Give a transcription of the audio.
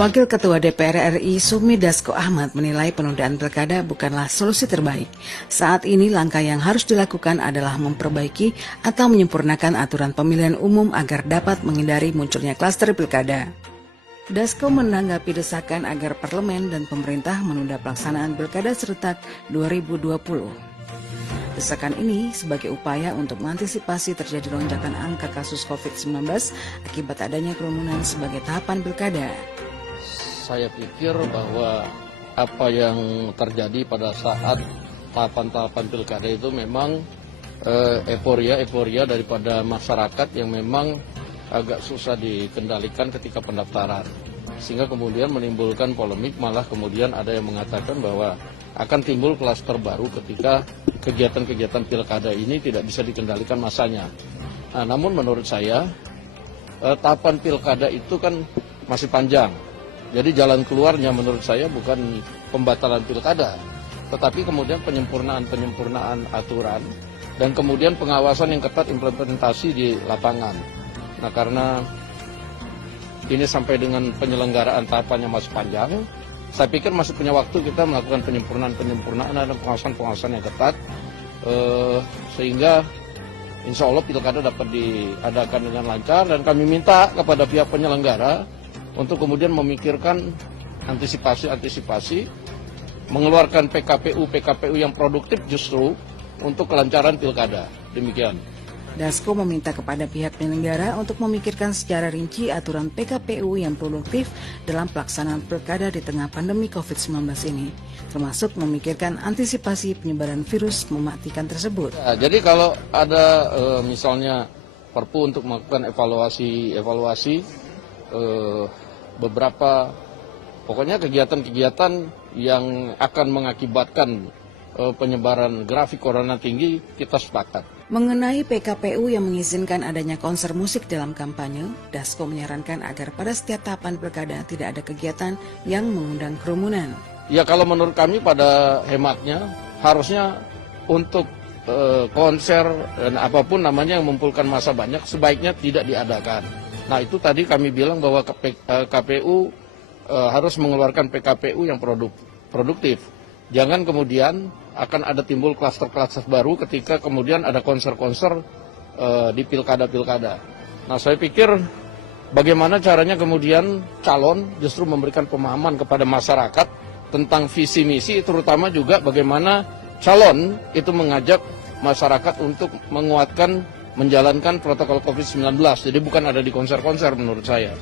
Wakil Ketua DPR RI Sumi Dasko Ahmad menilai penundaan pilkada bukanlah solusi terbaik. Saat ini langkah yang harus dilakukan adalah memperbaiki atau menyempurnakan aturan pemilihan umum agar dapat menghindari munculnya klaster pilkada. Dasko menanggapi desakan agar parlemen dan pemerintah menunda pelaksanaan pilkada serentak 2020. Desakan ini sebagai upaya untuk mengantisipasi terjadi lonjakan angka kasus COVID-19 akibat adanya kerumunan sebagai tahapan pilkada. Saya pikir bahwa apa yang terjadi pada saat tahapan-tahapan pilkada itu memang euforia daripada masyarakat yang memang agak susah dikendalikan ketika pendaftaran. Sehingga kemudian menimbulkan polemik, malah kemudian ada yang mengatakan bahwa akan timbul klaster baru ketika kegiatan-kegiatan pilkada ini tidak bisa dikendalikan masanya. Nah, namun menurut saya tahapan pilkada itu kan masih panjang. Jadi jalan keluarnya menurut saya bukan pembatalan pilkada, tetapi kemudian penyempurnaan aturan dan kemudian pengawasan yang ketat implementasi di lapangan. Nah, karena ini sampai dengan penyelenggaraan tahapannya masih panjang, saya pikir masih punya waktu kita melakukan penyempurnaan dan pengawasan yang ketat, sehingga insya Allah pilkada dapat diadakan dengan lancar, dan kami minta kepada pihak penyelenggara untuk kemudian memikirkan antisipasi, mengeluarkan PKPU yang produktif justru untuk kelancaran pilkada. Demikian. Dasko meminta kepada pihak penyelenggara untuk memikirkan secara rinci aturan PKPU yang produktif dalam pelaksanaan pilkada di tengah pandemi COVID-19 ini, termasuk memikirkan antisipasi penyebaran virus mematikan tersebut. Ya, jadi kalau ada misalnya Perpu untuk melakukan evaluasi beberapa pokoknya kegiatan-kegiatan yang akan mengakibatkan penyebaran grafik corona tinggi, kita sepakat. Mengenai PKPU yang mengizinkan adanya konser musik dalam kampanye, Dasko menyarankan agar pada setiap tahapan pilkada tidak ada kegiatan yang mengundang kerumunan. Ya, kalau menurut kami pada hematnya harusnya untuk konser dan apapun namanya yang mengumpulkan massa banyak sebaiknya tidak diadakan. Nah, itu tadi kami bilang bahwa KPU harus mengeluarkan PKPU yang produktif. Jangan kemudian akan ada timbul klaster-klaster baru ketika kemudian ada konser-konser di pilkada-pilkada. Nah, saya pikir bagaimana caranya kemudian calon justru memberikan pemahaman kepada masyarakat tentang visi misi, terutama juga bagaimana calon itu mengajak masyarakat untuk menguatkan menjalankan protokol COVID-19. Jadi bukan ada di konser-konser menurut saya.